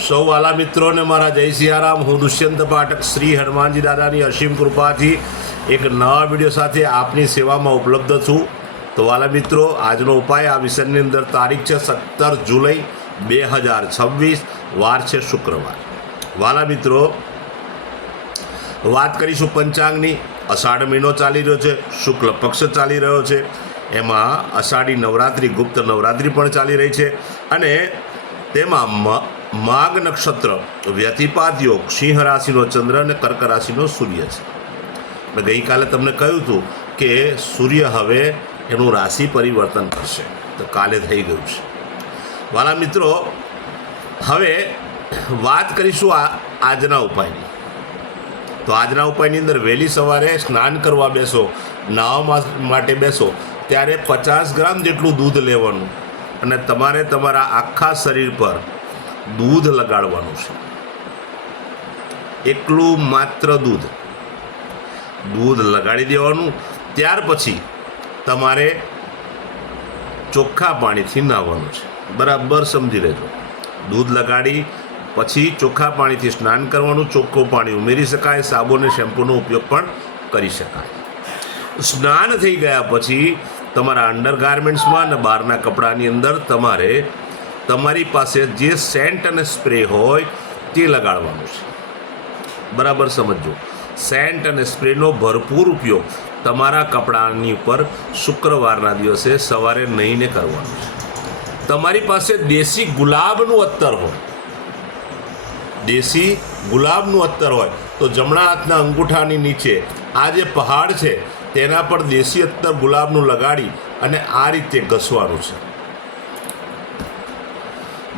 સૌ વાલા મિત્રોને મારા જય સિયારામ। હું દુષ્યંત પાઠક શ્રી હનુમાનજી દાદાની અસીમ કૃપાથી એક નવા વિડીયો સાથે આપની સેવામાં ઉપલબ્ધ છું। તો વાલા મિત્રો, આજનો ઉપાય આ વિષયની અંદર તારીખ છે 17 જુલાઈ 2026, વાર છે શુક્રવાર। વાલા મિત્રો, વાત કરીશું પંચાંગની। અષાઢ મહિનો ચાલી રહ્યો છે, શુક્લ પક્ષ ચાલી રહ્યો છે, એમાં અષાઢી નવરાત્રિ, ગુપ્ત નવરાત્રિ પણ ચાલી રહી છે અને તેમાં માઘ નક્ષત્ર, વ્યતિપાત યોગ, સિંહ રાશિનો ચંદ્ર અને કર્ક રાશિનો સૂર્ય છે। મેં ગઈકાલે તમને કહ્યું હતું કે સૂર્ય હવે એનું રાશિ પરિવર્તન કરશે, તો કાલે થઈ ગયું છે। વાલા મિત્રો, હવે વાત કરીશું આજના ઉપાયની। તો આજના ઉપાયની અંદર વહેલી સવારે સ્નાન કરવા બેસો, નાહવા માટે બેસો ત્યારે 50 ગ્રામ જેટલું દૂધ લેવાનું અને તમારે તમારા આખા શરીર પર દૂધ લગાડવાનું છે। એકલું માત્ર દૂધ લગાડી દેવાનું। ત્યાર પછી તમારે ચોખ્ખા પાણીથી નાહવાનું છે, બરાબર સમજી લેજો। દૂધ લગાડી પછી ચોખ્ખા પાણીથી સ્નાન કરવાનું। ચોખ્ખું પાણી ઉમેરી શકાય, સાબુ અને શેમ્પૂનો ઉપયોગ પણ કરી શકાય। સ્નાન થઈ ગયા પછી તમારા અંડરગાર્મેન્ટ્સમાં અને બહારના કપડાની અંદર તમારે તમારી પાસે જે સેન્ટ અને સ્પ્રે હોય તે લગાડવાનું છે, બરાબર સમજો। સેન્ટ અને સ્પ્રેનો ભરપૂર ઉપયોગ તમારા કપડાની ઉપર શુક્રવારના દિવસે સવારે નહીને કરવાનું છે। તમારી પાસે દેશી ગુલાબનું અત્તર હોય તો જમણા હાથના અંગૂઠાની નીચે આ જે પહાડ છે તેના પર દેશી અત્તર ગુલાબનું લગાડી અને આ રીતે ઘસવાનું છે,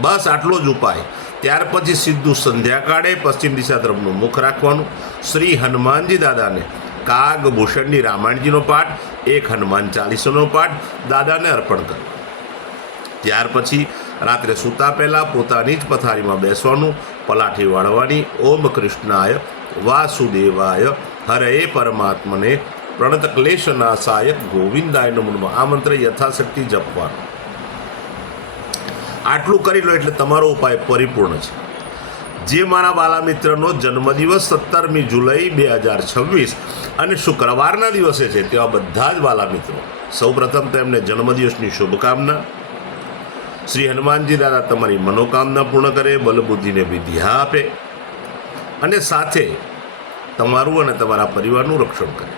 બસ આટલો જ ઉપાય। ત્યાર પછી સીધું સંધ્યાકાળે પશ્ચિમ દિશા તરફનું મુખ રાખવાનું। શ્રી હનુમાનજી દાદાને કાગભૂષણની રામાયણજીનો પાઠ, એક હનુમાન ચાલીસાનો પાઠ દાદાને અર્પણ કરવો। ત્યાર પછી રાત્રે સૂતા પહેલાં પોતાની જ પથારીમાં બેસવાનું, પલાઠી વાળવાની। ઓમ કૃષ્ણાય વાસુદેવાય હરે પરમાત્મને પ્રણત ક્લેશનાશાય ગોવિંદાય નમઃ, આ મંત્ર યથાશક્તિ જપવાનો। આટલું કરી લો એટલે તમારો ઉપાય પરિપૂર્ણ છે। જે મારા બાલા મિત્રનો જન્મદિવસ 17મી જુલાઈ 2026 અને શુક્રવારના દિવસે છે તેવા બધા જ બાલા મિત્રો, સૌપ્રથમ તેમને જન્મદિવસની શુભકામના। શ્રી હનુમાનજી દાદા તમારી મનોકામના પૂર્ણ કરે, બલબુદ્ધિને વિદ્યા આપે અને સાથે તમારું અને તમારા પરિવારનું રક્ષણ કરે।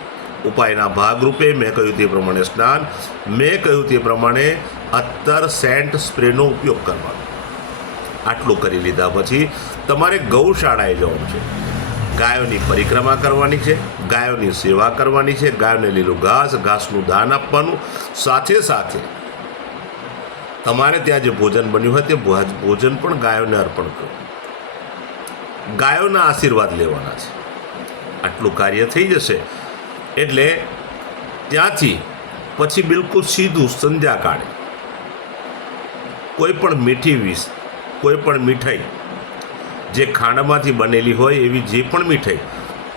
ઉપાયના ભાગરૂપે મેં કહ્યું તે પ્રમાણે સ્નાન, મેં કહ્યું તે પ્રમાણે અત્તર, સેન્ટ, સ્પ્રેનો ઉપયોગ કરવાનો। આટલું કરી લીધા પછી તમારે ગૌશાળાએ જવાનું છે, ગાયોની પરિક્રમા કરવાની છે, ગાયોની સેવા કરવાની છે, ગાયોને લીલું ઘાસનું દાન આપવાનું। સાથે સાથે તમારે ત્યાં જે ભોજન બન્યું હોય તે ભોજન પણ ગાયોને અર્પણ કરો, ગાયોના આશીર્વાદ લેવાના છે। આટલું કાર્ય થઈ જશે એટલે ત્યાંથી પછી બિલકુલ સીધું સંધ્યાકાળે કોઈ પણ મીઠાઈ જે ખાંડમાંથી બનેલી હોય એવી જે પણ મીઠાઈ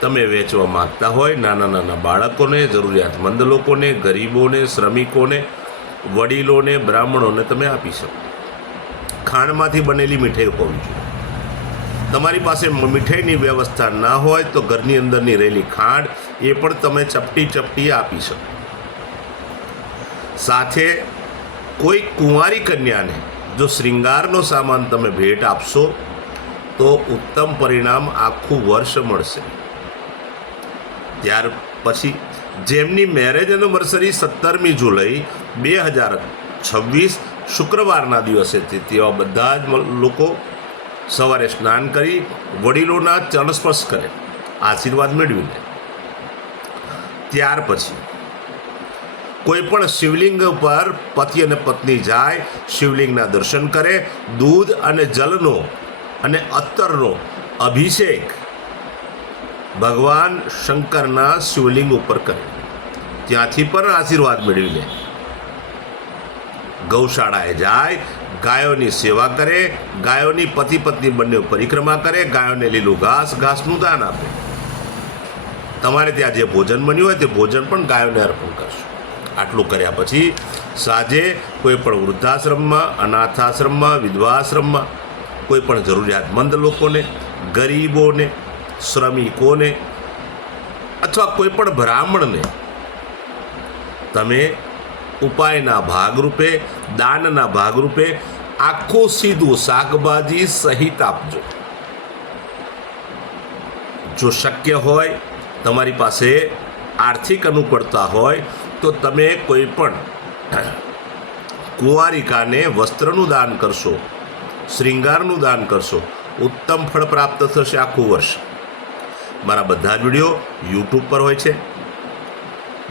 તમે વેચવા માગતા હોય, નાના બાળકોને, જરૂરિયાતમંદ લોકોને, ગરીબોને, શ્રમિકોને, વડીલોને, બ્રાહ્મણોને તમે આપી શકો। ખાંડમાંથી બનેલી મીઠાઈ હોવી જોઈએ। તમારી પાસે મીઠાઈની વ્યવસ્થા ના હોય તો ઘરની અંદરની રહેલી ખાંડ એ પણ તમે ચપટી આપી શકો। સાથે કોઈ કુંવારી કન્યાને જો શ્રૃંગારનો સામાન તમે ભેટ આપશો તો ઉત્તમ પરિણામ આખું વર્ષ મળશે। ત્યાર પછી જેમની મેરેજ એનિવર્સરી 17મી જુલાઈ 2026 શુક્રવારના દિવસે છે તેવા બધા જ લોકો સવારે સ્નાન કરી વડીલોના ચરણ સ્પર્શ કરે, આશીર્વાદ મેળવી લે। ત્યાર પછી કોઈ પણ શિવલિંગ પર પતિ અને પત્ની જાય, શિવલિંગના દર્શન કરે, દૂધ અને જલનો અને અત્તરનો અભિષેક ભગવાન શંકરના શિવલિંગ ઉપર કરે, ત્યાંથી પણ આશીર્વાદ મેળવી લે। ગૌશાળાએ જાય, ગાયોની સેવા કરે, ગાયોની પતિ પત્ની બંને પરિક્રમા કરે, ગાયોને લીલું ઘાસનું દાન આપે। તમારે ત્યાં જે ભોજન બન્યું હોય તે ભોજન પણ ગાયોને અર્પણ કરશો। આટલું કર્યા પછી સાંજે કોઈ પણ વૃદ્ધાશ્રમમાં, અનાથાશ્રમમાં, વિધવા આશ્રમમાં કોઈ પણ જરૂરિયાતમંદ લોકોને, ગરીબોને, શ્રમિકોને અથવા કોઈ પણ બ્રાહ્મણને તમે ઉપાયના ભાગરૂપે, દાનના ભાગરૂપે આખું સીધું શાકભાજી સહિત આપજો. જો શક્ય હોય, તમારી પાસે આર્થિક અનુકૂળતા હોય તો તમે કોઈ પણ કુંવારિકાને વસ્ત્રનું દાન કરશો, શ્રૃંગારનું દાન કરશો, ઉત્તમ ફળ પ્રાપ્ત થશે આખું વર્ષ. મારા બધા જ વિડીયો યુટ્યુબ પર હોય છે.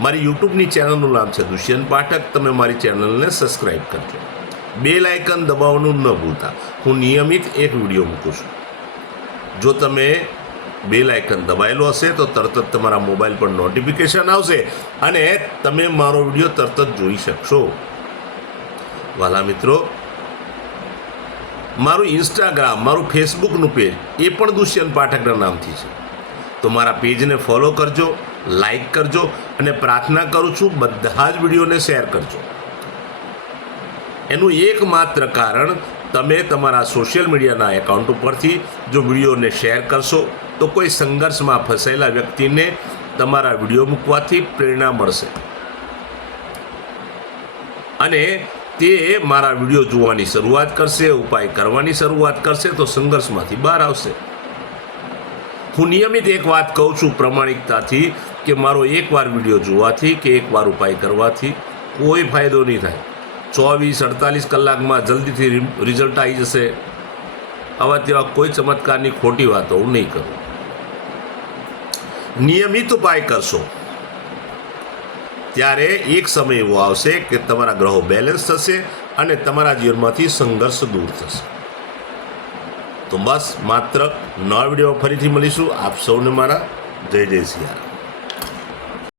મારી યુટ્યુબની ચેનલનું નામ છે દુષ્યંત પાઠક. તમે મારી ચેનલને સબસ્ક્રાઈબ કરજો. બેલ આઇકન દબાવવાનું ન ભૂલતા. હું નિયમિત એક વિડીયો મૂકું છું. જો તમે બેલ આઇકન દબાયેલો હશે તો તરત જ તમારા મોબાઈલ પર નોટિફિકેશન આવશે અને તમે મારો વિડીયો તરત જ જોઈ શકશો. વાલા મિત્રો, મારું ઇન્સ્ટાગ્રામ, મારું ફેસબુકનું પેજ એ પણ દુષ્યંત પાઠકના નામથી છે. તો મારા પેજને ફોલો કરજો, લાઈક કરજો અને પ્રાર્થના કરું છું બધા જ વિડીયોને શેર કરજો. એનું એકમાત્ર કારણ, તમે તમારા સોશિયલ મીડિયાના એકાઉન્ટ ઉપરથી જો વિડીયોને શેર કરશો તો કોઈ સંઘર્ષમાં ફસાયેલા વ્યક્તિને તમારા વિડીયો મૂકવાથી પ્રેરણા મળશે અને તે મારા વિડીયો જોવાની શરૂઆત કરશે, ઉપાય કરવાની શરૂઆત કરશે તો સંઘર્ષમાંથી બહાર આવશે. હું નિયમિત એક વાત કહું છું પ્રમાણિકતાથી કે મારો એકવાર વિડીયો જોવાથી કે એકવાર ઉપાય કરવાથી કોઈ ફાયદો નહીં થાય. 24-48 કલાકમાં જલ્દીથી રિઝલ્ટ આવી જશે, આવા તેવા કોઈ ચમત્કારની ખોટી વાતો હું નહીં કરું. નિયમિત ઉપાય કરશો ત્યારે એક સમય એવો આવશે કે તમારા ગ્રહો બેલેન્સ થશે અને તમારા જીવનમાંથી સંઘર્ષ દૂર થશે. તો બસ, માત્ર નવા વિડીયો ફરીથી મળીશું. આપ સૌને મારા જય જય સિયા.